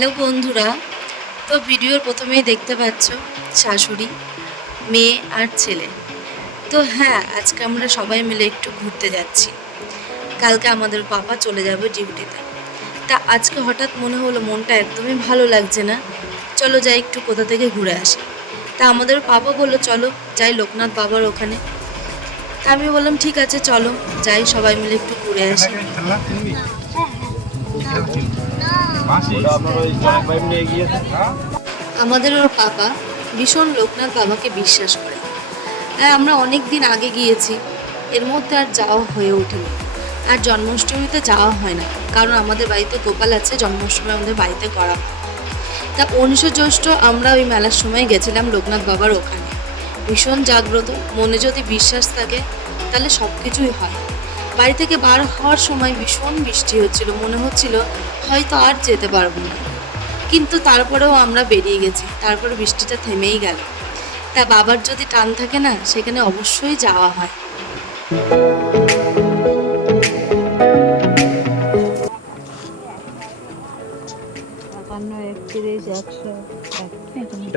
Hello বন্ধুরা, তো ভিডিওর প্রথমেই দেখতে পাচ্ছ শাশুড়ি, মেয়ে আর ছেলে। তো হ্যাঁ, আজকে আমরা সবাই মিলে একটু ঘুরতে যাচ্ছি। কালকে আমাদের পাপা চলে যাবে ডিউটিতে। তা আজকে হঠাৎ মনে হলো মনটা একদমই ভালো লাগছে না, চলো যাই একটু কোথা থেকে ঘুরে আসি। তা আমাদের পাপা বললো চলো যাই লোকনাথ বাবার ওখানে। তা আমি বললাম ঠিক আছে চলো যাই, সবাই মিলে একটু ঘুরে আসি। আমাদের ওর পাপা ভীষণ লোকনাথ বাবাকে বিশ্বাস করে। হ্যাঁ, আমরা অনেক দিন আগে গিয়েছি, এর মধ্যে আর যাওয়া হয়ে ওঠেনি। আর জন্মাষ্টমীতে যাওয়া হয় না, কারণ আমাদের বাড়িতে গোপাল আছে, জন্মাষ্টমী আমাদের বাড়িতে করা হয়। তা 19 জ্যৈষ্ঠ আমরা ওই মেলার সময় গেছিলাম লোকনাথ বাবার ওখানে। ভীষণ জাগ্রত, মনে যদি বিশ্বাস থাকে তাহলে সব কিছুই হয়। বাড়ি থেকে বার হওয়ার সময় ভীষণ বৃষ্টি হচ্ছিল, মনে হচ্ছিল হয়তো আর যেতে পারবো না, কিন্তু তারপরেও আমরা বেরিয়ে গেছি। তারপরে বৃষ্টিটা থেমেই গেল। তা বাবার যদি টান থাকে না, সেখানে অবশ্যই যাওয়া হয়।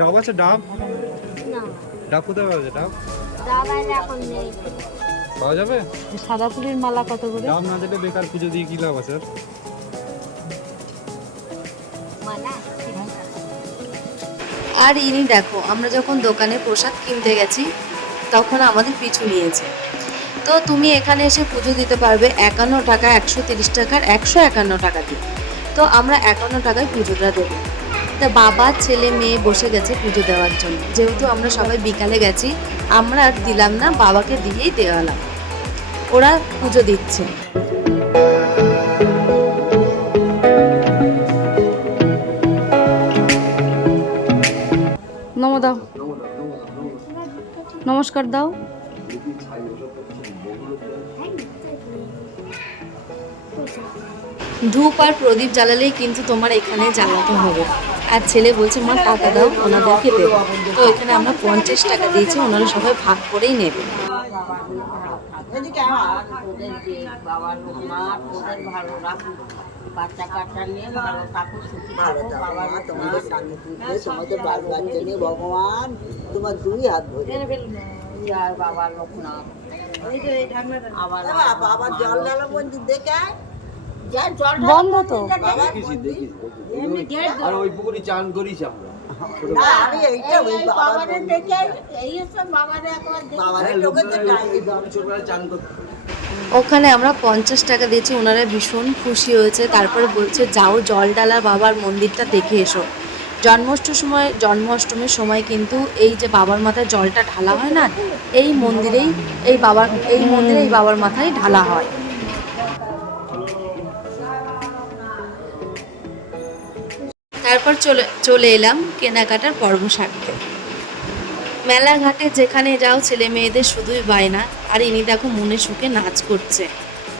ডাব আছে? ডাব ডাব কোথায় পাওয়া যায়? ডাব পাওয়া যাবে? সাদা ফুলের মালা কত করে? ডাব না দিলে বেকার পুজো দিয়ে কি লাভ আছে? আর ইনি দেখো, আমরা যখন দোকানে প্রসাদ কিনতে গেছি তখন আমাদের পিছু নিয়েছে। তো তুমি এখানে এসে পুজো দিতে পারবে 51 টাকা, 130 টাকার 151 টাকা দিয়ে। তো আমরা 51 টাকায় পুজোটা দেবো। তা বাবা ছেলে মেয়ে বসে গেছে পুজো দেওয়ার জন্য। যেহেতু আমরা সবাই বিকালে গেছি, আমরা আর দিলাম না, বাবাকে দিয়েই দেওয়ালাম। ওরা পুজো দিচ্ছে। নমো দাও, নমস্কার দাও। ধূপ আর প্রদীপ জ্বালালেই কিন্তু তোমার এখানে জ্বালাতে হবে। আর ছেলে বলছে মা টাকা দাও, ওনাদেরকে দেবো। তো এখানে আমরা 50 টাকা দিয়েছি, ওনারা সবাই ভাগ করেই নেবে। বাচ্চা কাচ্চা নিয়ে ভালো থাকো, সুখী থাকো, তোমাদের স্বামী পুজো, তোমাদের বাল বাচ্চা নিয়ে ভগবান তোমার দুই হাত ধরে। আর বাবা লোকনাথ আবার বাবা জল ঢালা মন্দির দেখে বন্ধ তো। আর ওই পুকুরে চান করিস আমরা। না আমি এইটা ওই বাবারে দেখে এই সব বাবারে একবার বাবারে লোকে তো আমি ছোটবেলায় চান করতাম। ওখানে আমরা 50 টাকা দিয়েছি, ওনারা ভীষণ খুশি হয়েছে। তারপরে বলছে যাও জলডালা বাবার মন্দিরটা দেখে এসো। জন্মাষ্টমীর সময় কিন্তু এই যে বাবার মাথায় জলটা ঢালা হয় না, এই মন্দিরে এই বাবার মাথায় ঢালা হয়। তারপর চলে এলাম কেনাকাটার পর্ব সারতে। মেলাঘাটে যেখানে যাও ছেলে মেয়েদের শুধুই বায়না। আর ইনি দেখো মনে সুখে নাচ করছে,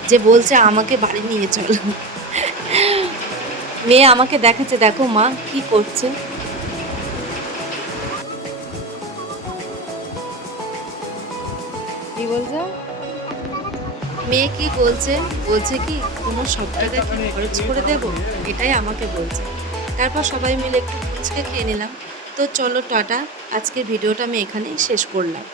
যে বলছে আমাকে বাড়ি নিয়ে চলো। মেয়ে আমাকে দেখাচ্ছে, দেখো মা কি করছে। কি বলছে মেয়ে? কি বলছে? বলছে কি তোমার সব টাকা কি খরচ করে দেবো, এটাই আমাকে বলছে। তারপর সবাই মিলে একটু ফুচকা খেয়ে নিলাম। তো চলো টাটা, আজকের ভিডিওটা আমি এখানেই শেষ করলাম।